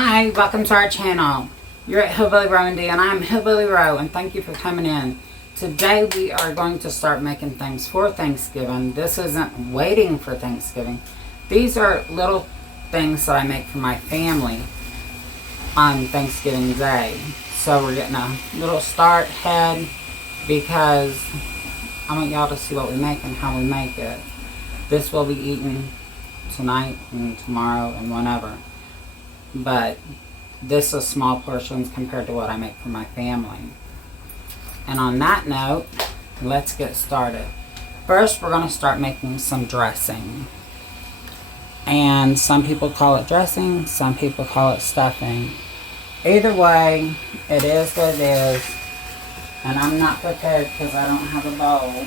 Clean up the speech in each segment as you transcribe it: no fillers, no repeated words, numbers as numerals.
Hi, welcome to our channel. You're at HillbillyROandD and I'm Hillbilly Ro, and thank you for coming in. Today we are going to start making things for Thanksgiving. This isn't waiting for Thanksgiving. These are little things that I make for my family on Thanksgiving Day. So we're getting a little start head because I want y'all to see what we make and how we make it. This will be eaten tonight and tomorrow and whenever. But this is small portions compared to what I make for my family. And on that note, let's get started. First, we're going to start making some dressing. And some people call it dressing, some people call it stuffing. Either way, it is what it is. And I'm not prepared because I don't have a bowl.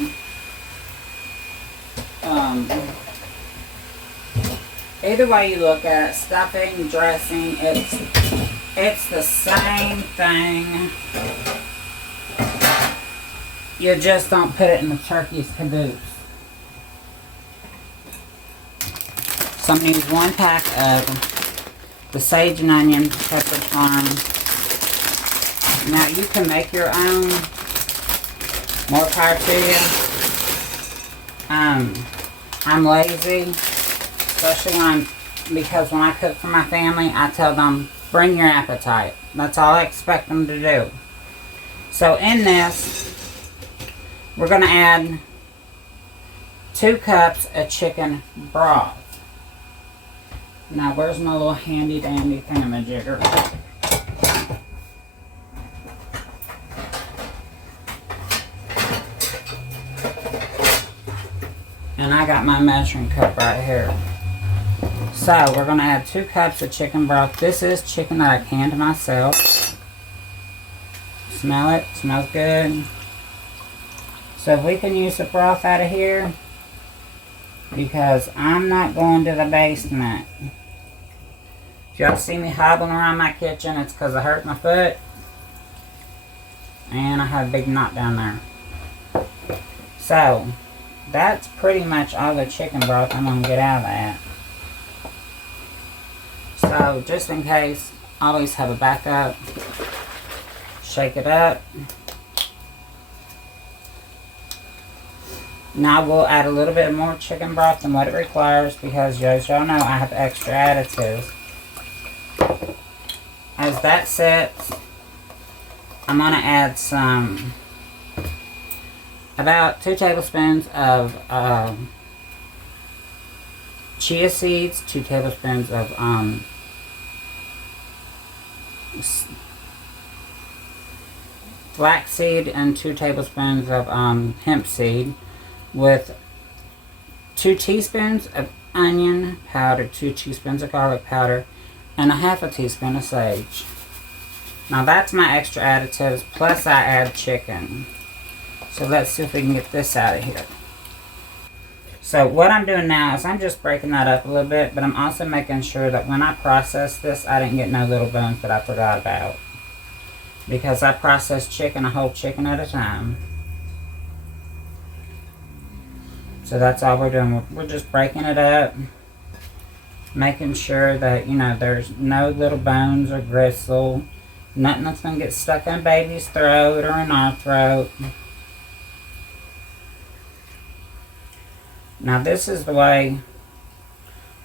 Either way you look at it, stuffing, dressing, it's the same thing. You just don't put it in the turkey's caboose. So I'm going to use 1 pack of the sage and onion pepper farm. Now you can make your own. More power to you. I'm lazy. Especially because when I cook for my family, I tell them, bring your appetite. That's all I expect them to do. So in this, we're going to add 2 cups of chicken broth. Now, where's my little handy dandy thingamajigger? And I got my measuring cup right here. So, we're going to add 2 cups of chicken broth. This is chicken that I canned myself. Smell it. Smells good. So, if we can use the broth out of here, because I'm not going to the basement. If y'all see me hobbling around my kitchen, it's because I hurt my foot. And I have a big knot down there. So, that's pretty much all the chicken broth I'm going to get out of that. So, just in case, always have a backup. Shake it up. Now we'll add a little bit more chicken broth than what it requires because, as y'all know, I have extra additives. As that sets, I'm going to add about 2 tablespoons of chia seeds, 2 tablespoons of flaxseed, and 2 tablespoons of hemp seed, with 2 teaspoons of onion powder, 2 teaspoons of garlic powder, and 1/2 teaspoon of sage. Now that's my extra additives, plus I add chicken. So let's see if we can get this out of here. So what I'm doing now is I'm just breaking that up a little bit, but I'm also making sure that when I process this, I didn't get no little bones that I forgot about. Because I process chicken, a whole chicken at a time. So that's all we're doing. We're just breaking it up. Making sure that, you know, there's no little bones or gristle. Nothing that's going to get stuck in a baby's throat or in our throat. Now this is the way,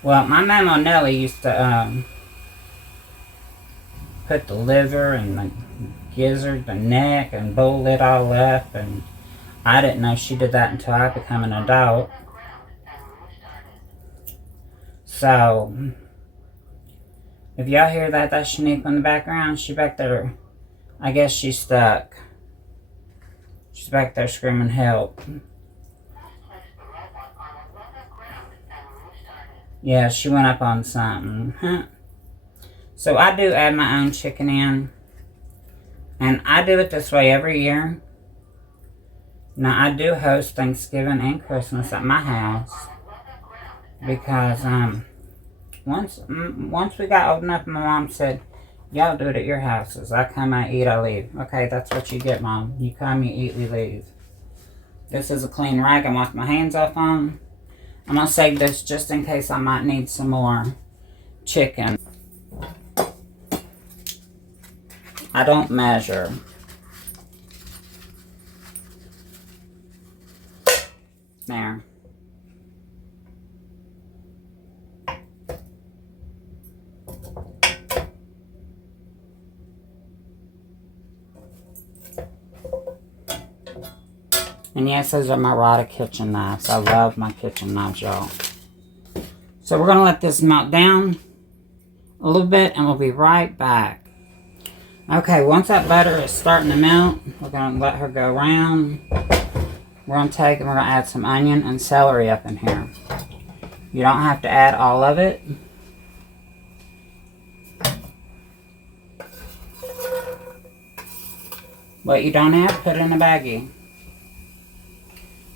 well, my Mama Nellie used to put the liver and the gizzard, the neck, and bowl it all up, and I didn't know she did that until I became an adult. So, if y'all hear that, that's Shaniqua in the background. She back there, I guess she's stuck. She's back there screaming help. Yeah, she went up on something. So I do add my own chicken in. And I do it this way every year. Now I do host Thanksgiving and Christmas at my house. Because once we got old enough, my mom said, y'all do it at your houses. I come, I eat, I leave. Okay, that's what you get, Mom. You come, you eat, we leave. This is a clean rag I wash my hands off on. I'm going to save this just in case I might need some more chicken. I don't measure. There. And yes, those are my Rada kitchen knives. I love my kitchen knives, y'all. So we're going to let this melt down a little bit and we'll be right back. Okay, once that butter is starting to melt, we're going to let her go around. We're going to take and we're going to add some onion and celery up in here. You don't have to add all of it. What you don't have, put it in a baggie.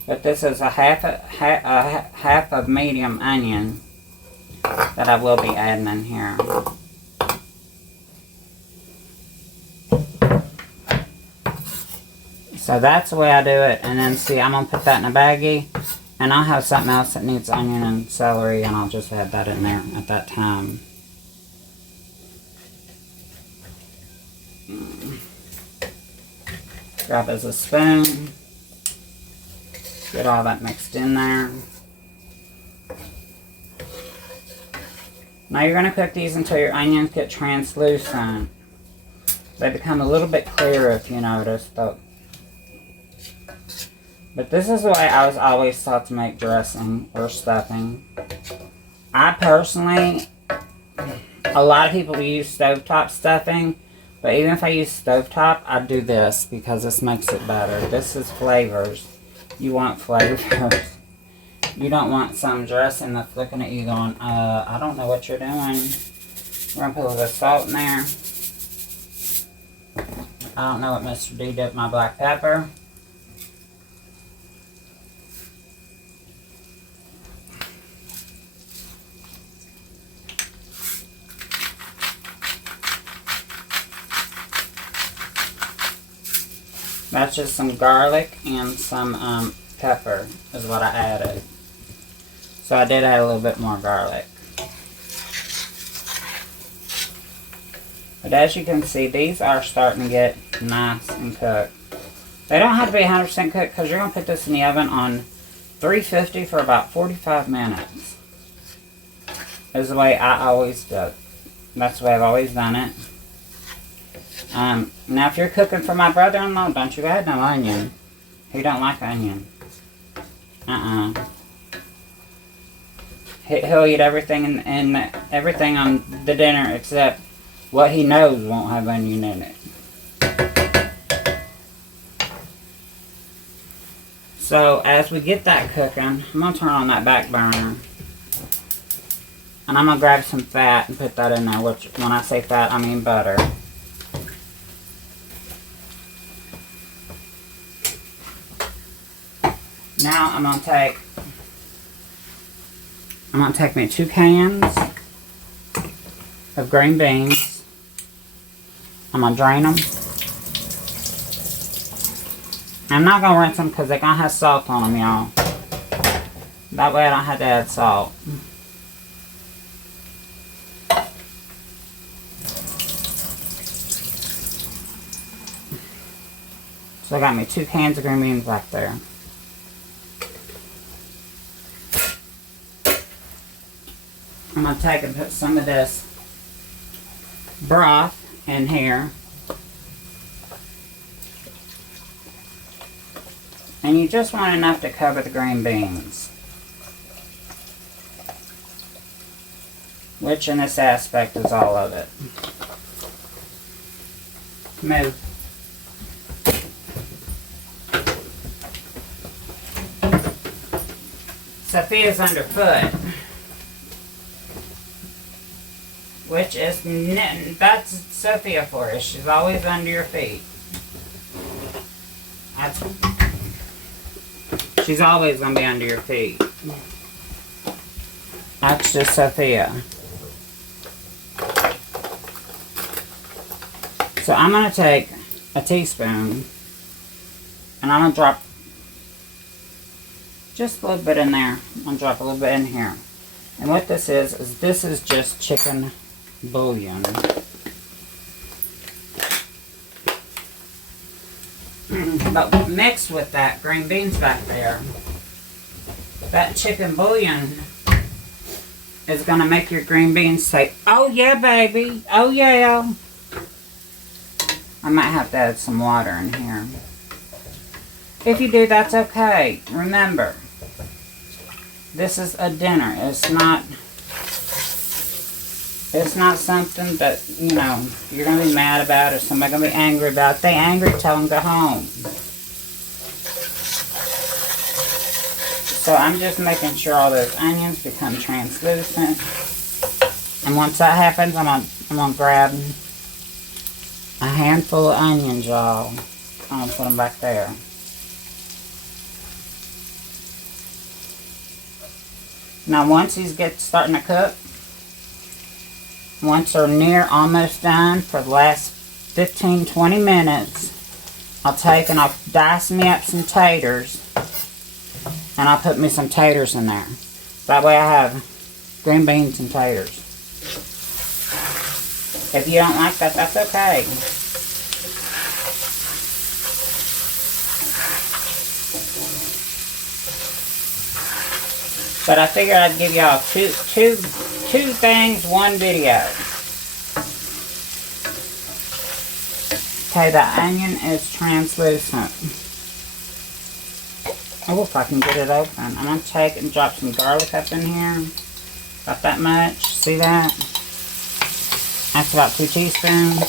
But this is a half of medium onion that I will be adding in here. So that's the way I do it. And then see, I'm going to put that in a baggie. And I'll have something else that needs onion and celery. And I'll just add that in there at that time. Grab as a spoon. Get all that mixed in there. Now you're going to cook these until your onions get translucent. They become a little bit clearer if you notice. But this is the way I was always taught to make dressing or stuffing. I personally, a lot of people use stovetop stuffing. But even if I use stovetop, I do this because this makes it better. This is flavors. You want flavors. You don't want some dressing that's looking at you going, I don't know what you're doing. We're going to put a little salt in there. I don't know what Mr. D did with my black pepper. That's just some garlic and some pepper is what I added. So I did add a little bit more garlic. But as you can see, these are starting to get nice and cooked. They don't have to be 100% cooked because you're going to put this in the oven on 350 for about 45 minutes. Is the way I always do it. That's the way I've always done it. Now if you're cooking for my brother-in-law, don't you add no onion. He don't like onion. He'll eat everything and everything on the dinner except what he knows won't have onion in it. So as we get that cooking, I'm going to turn on that back burner. And I'm going to grab some fat and put that in there. Which, when I say fat, I mean butter. Now I'm going to take me 2 cans of green beans. I'm going to drain them. I'm not going to rinse them because they're going to have salt on them, y'all. That way I don't have to add salt. So I got me 2 cans of green beans back there. I'm going to take and put some of this broth in here. And you just want enough to cover the green beans. Which in this aspect is all of it. Move. Sophia's underfoot. Which is, that's Sophia for you. She's always under your feet. She's always going to be under your feet. That's just Sophia. So I'm going to take a teaspoon and I'm going to drop just a little bit in there. I'm going to drop a little bit in here. And what this is this is just chicken bouillon. But mixed with that, green beans back there, that chicken bouillon is going to make your green beans say, oh yeah, baby, oh yeah. I might have to add some water in here. If you do, that's okay. Remember, this is a dinner. It's not something that, you know, you're going to be mad about or somebody's going to be angry about. If they're angry, tell them go home. So I'm just making sure all those onions become translucent. And once that happens, I'm gonna grab a handful of onions, y'all. I'm gonna put them back there. Now once these get starting to cook, once they're near almost done for the last 15-20 minutes, I'll take and I'll dice me up some taters. And I'll put me some taters in there. That way I have green beans and taters. If you don't like that, that's okay. But I figured I'd give y'all two things, one video. Okay, the onion is translucent. Oh, if I can get it open. I'm going to take and drop some garlic up in here. About that much. See that? That's about 2 teaspoons.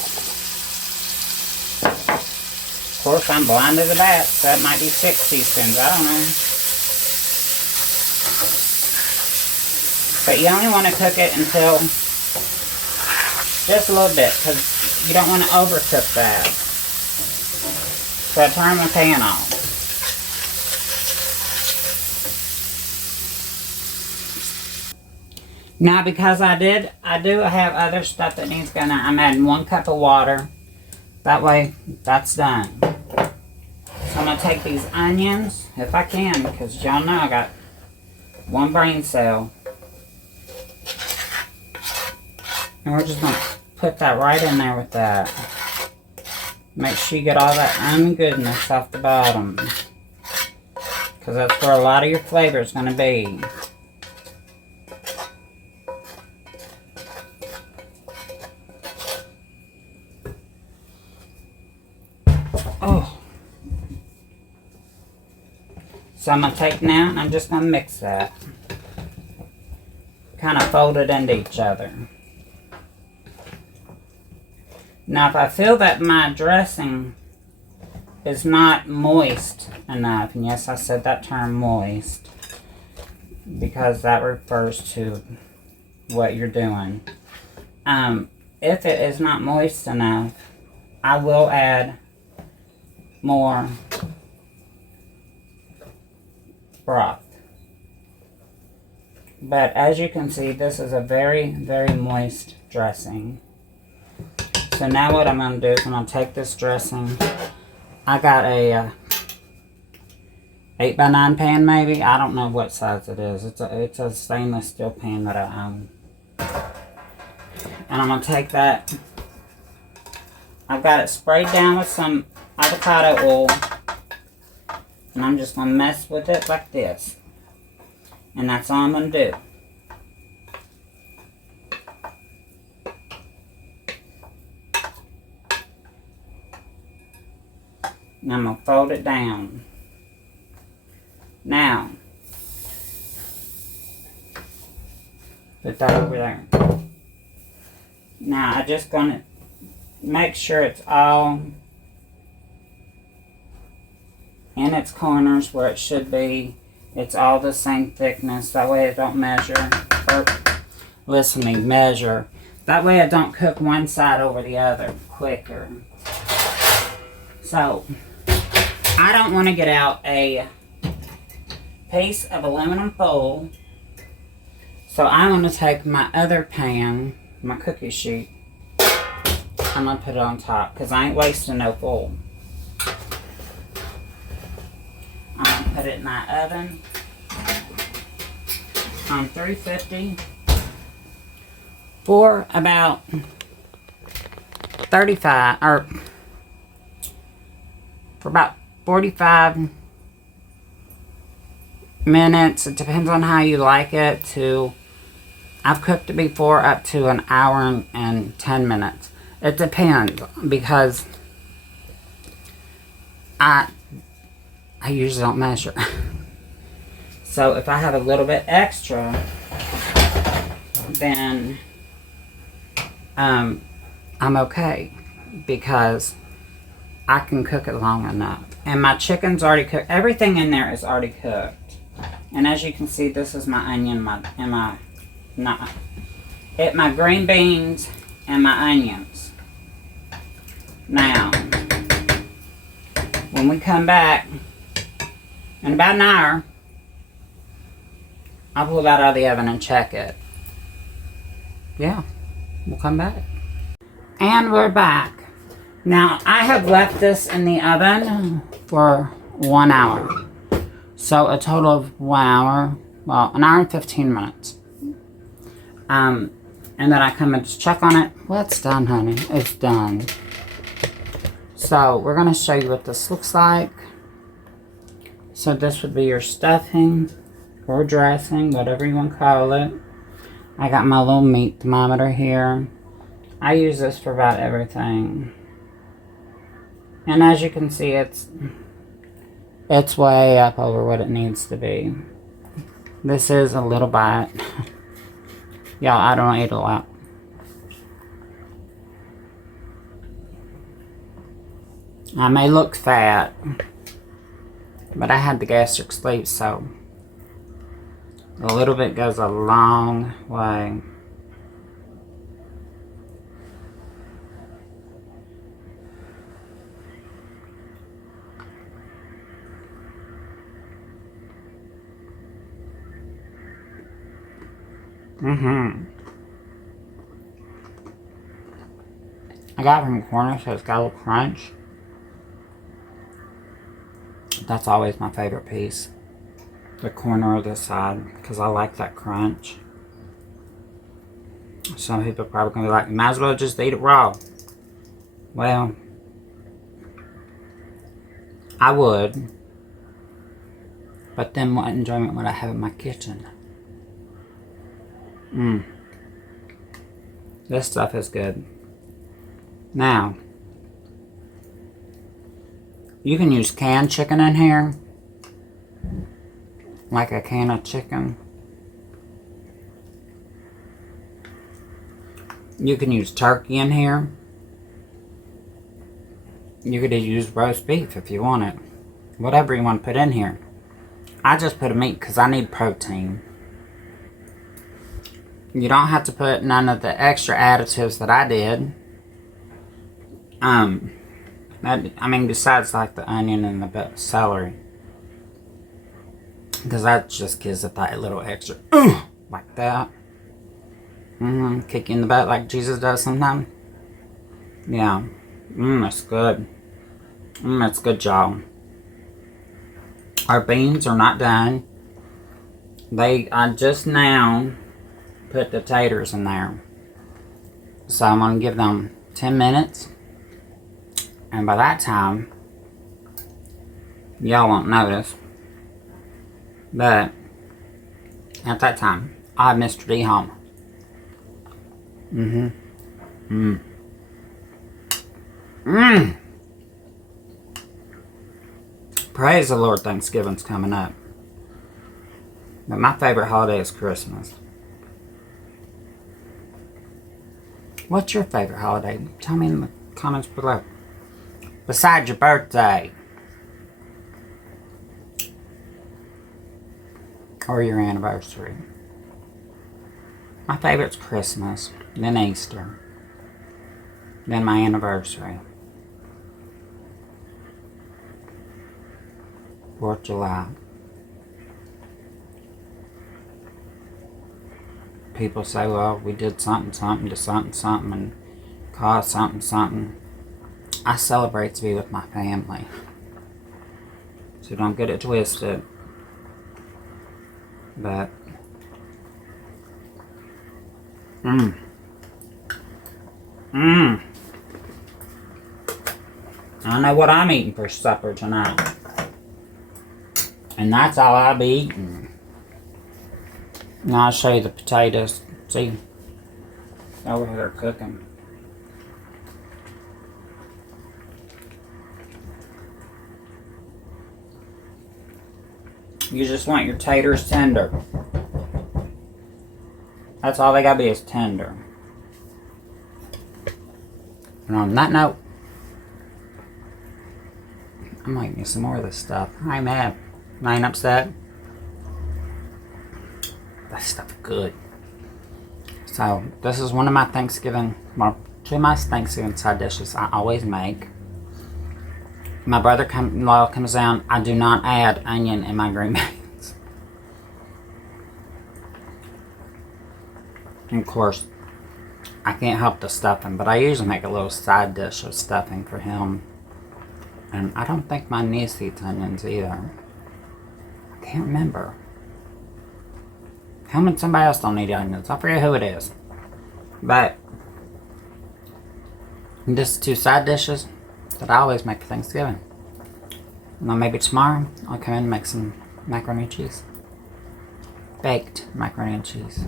Of course, I'm blind as a bat, so that might be 6 teaspoons. I don't know. But you only want to cook it until just a little bit, because you don't want to overcook that. So I turn my pan off. Now, because I do have other stuff that needs going on. I'm adding 1 cup of water. That way, that's done. So I'm going to take these onions, if I can, because y'all know I got 1 brain cell. And we're just going to put that right in there with that. Make sure you get all that onion goodness off the bottom. Because that's where a lot of your flavor is going to be. Oh. So I'm going to take now and I'm just going to mix that. Kind of fold it into each other. Now if I feel that my dressing is not moist enough, and yes, I said that term moist, because that refers to what you're doing. If it is not moist enough, I will add more broth. But as you can see, this is a very, very moist dressing. So now what I'm going to do is I'm going to take this dressing. I got a 8x9 pan maybe. I don't know what size it is. It's a stainless steel pan that I own. And I'm going to take that. I've got it sprayed down with some avocado oil. And I'm just going to mess with it like this. And that's all I'm going to do. And I'm going to fold it down. Now, put that over there. Now, I'm just going to make sure it's all in its corners where it should be. It's all the same thickness. That way it don't measure. Or, listen to me, measure. That way it don't cook one side over the other quicker. So, I don't want to get out a piece of aluminum foil. So I'm going to take my other pan, my cookie sheet. I'm going to put it on top because I ain't wasting no foil. I'm going to put it in my oven on 350 for about 35 or for about 45 minutes. It depends on how you like it. I've cooked it before up to an hour and 10 minutes. It depends, because I usually don't measure. So if I have a little bit extra, then I'm okay, because I can cook it long enough. And my chicken's already cooked. Everything in there is already cooked. And as you can see, this is my onion, my green beans and my onions. Now, when we come back in about an hour, I'll pull that out of the oven and check it. Yeah, we'll come back. And we're back. Now, I have left this in the oven for 1 hour. So a total of 1 hour, well, an hour and 15 minutes. And then I come and just check on it. Well, it's done, honey. It's done. So we're going to show you what this looks like. So this would be your stuffing or dressing, whatever you want to call it. I got my little meat thermometer here. I use this for about everything. And as you can see, it's way up over what it needs to be. This is a little bite. Y'all, I don't eat a lot. I may look fat, but I had the gastric sleeve, so a little bit goes a long way. I got it from the corner, so it's got a little crunch. That's always my favorite piece. The corner of the side, because I like that crunch. Some people are probably going to be like, you might as well just eat it raw. Well, I would. But then what enjoyment would I have in my kitchen? This stuff is good. Now, you can use canned chicken in here. Like a can of chicken. You can use turkey in here. You could use roast beef if you want it. Whatever you want to put in here. I just put a meat because I need protein. You don't have to put none of the extra additives that I did. I mean, besides like the onion and the celery. Because that just gives it that little extra, like that. Kick you in the butt like Jesus does sometimes. Yeah. That's good. That's good, y'all. Our beans are not done. I just now put the taters in there. So I'm going to give them 10 minutes. And by that time, y'all won't notice. But at that time, I have Mr. D home. Praise the Lord, Thanksgiving's coming up. But my favorite holiday is Christmas. What's your favorite holiday? Tell me in the comments below. Besides your birthday. Or your anniversary. My favorite's Christmas. Then Easter. Then my anniversary. 4th of July. People say, well, we did something to something and caused something. I celebrate to be with my family. So don't get it twisted. But I know what I'm eating for supper tonight. And that's all I'll be eating. Now I'll show you the potatoes. See? Over here they're cooking. You just want your taters tender. That's all they gotta be is tender. And on that note, I'm gonna get some more of this stuff. I ain't mad. I ain't upset. That stuff's good. So, this is one of my Thanksgiving, well, two of my Thanksgiving side dishes I always make. My brother-in-law comes down. I do not add onion in my green beans. And of course, I can't help the stuffing, but I usually make a little side dish of stuffing for him. And I don't think my niece eats onions either. I can't remember. Him and somebody else don't eat onions. I forget who it is. But just two side dishes that I always make for Thanksgiving. And then maybe tomorrow I'll come in and make some macaroni and cheese. Baked macaroni and cheese.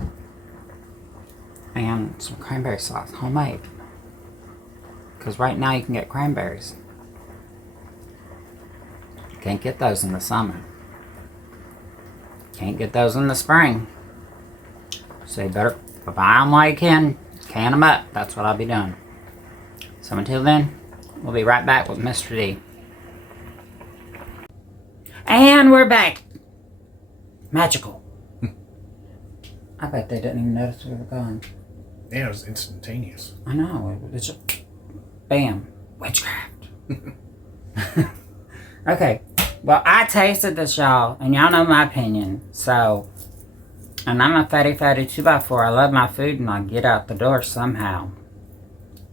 And some cranberry sauce, homemade. Because right now you can get cranberries. You can't get those in the summer. Can't get those in the spring. So you better buy them while you can them up. That's what I'll be doing. So until then, we'll be right back with Mr. D. And we're back. Magical. I bet they didn't even notice we were gone. Yeah, it was instantaneous. I know. It's just, bam. Witchcraft. Okay. Well, I tasted this, y'all. And y'all know my opinion. So, and I'm a fatty 2x4. I love my food and I get out the door somehow.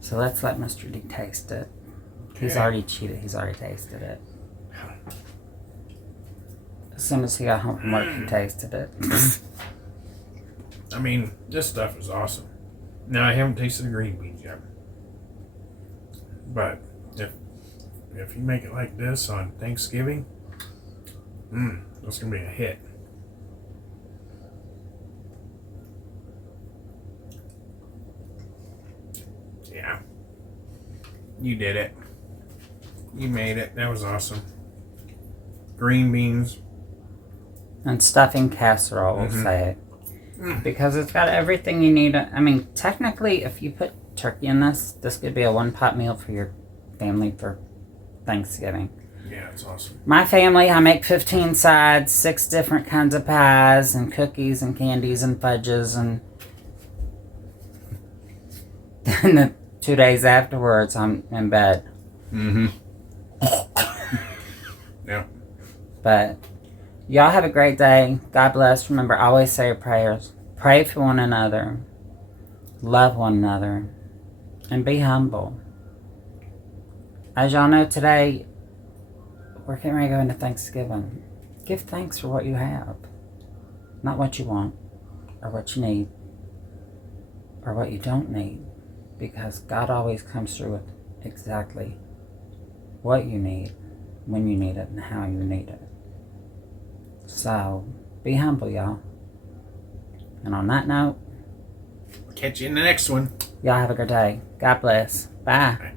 So let's let Mr. D taste it. He's already cheated. He's already tasted it. As soon as he got home from work, he tasted it. I mean, this stuff is awesome. Now, I haven't tasted the green beans yet. But if you make it like this on Thanksgiving, that's going to be a hit. Yeah. You did it. You made it. That was awesome. Green beans. And stuffing casserole, we'll say it. Because it's got everything you need. I mean, technically, if you put turkey in this could be a one-pot meal for your family for Thanksgiving. Yeah, it's awesome. My family, I make 15 sides, 6 different kinds of pies, and cookies, and candies, and fudges, and then the 2 days afterwards, I'm in bed. Yeah. But y'all have a great day. God bless. Remember, always say your prayers. Pray for one another. Love one another. And be humble. As y'all know, today, we're getting ready to go into Thanksgiving. Give thanks for what you have. Not what you want. Or what you need. Or what you don't need. Because God always comes through with exactly what you need, when you need it, and how you need it. So, be humble, y'all. And on that note, Catch you in the next one. y'all have a good day. God bless. Bye.